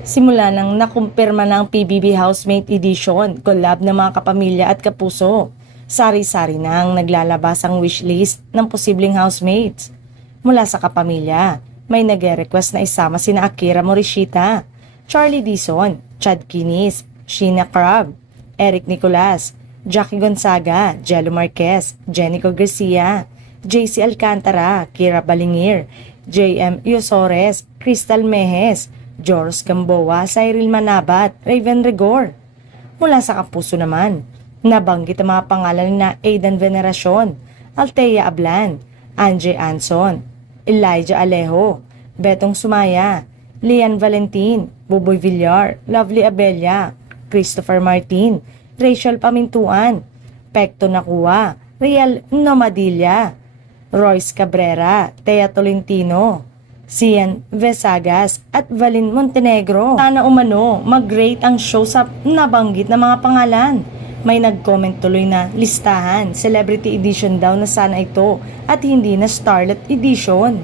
Simula nang nakumpirma ng PBB Housemate Edition, collab ng mga kapamilya at kapuso. Sari-sari nang naglalabas ang wishlist ng posibleng housemates. Mula sa kapamilya, may nag-request na isama sina Akira Morishita, Charlie Dizon, Chad Kinis, Sheena Crab, Eric Nicolas, Jackie Gonzaga, Jello Marquez, Jenico Garcia, JC Alcantara, Kira Balingir, JM Yosores, Crystal Mejes, Joros Gamboa, Cyril Manabat, Raven Rigor. Mula sa kapuso naman, nabanggit ang mga pangalan na Aidan Veneracion, Althea Ablan, Angie Anson, Elijah Alejo, Betong Sumaya, Lian Valentin, Buboy Villar, Lovely Abella, Christopher Martin, Rachel Pamintuan, Pecto Nakua, Riel Nomadilla, Royce Cabrera, Thea Tolentino, Cian Vesagas at Valin Montenegro. Sana umano mag-rate ang show sa nabanggit na mga pangalan. May nag-comment tuloy na listahan, celebrity edition daw na sana ito at hindi na starlet edition.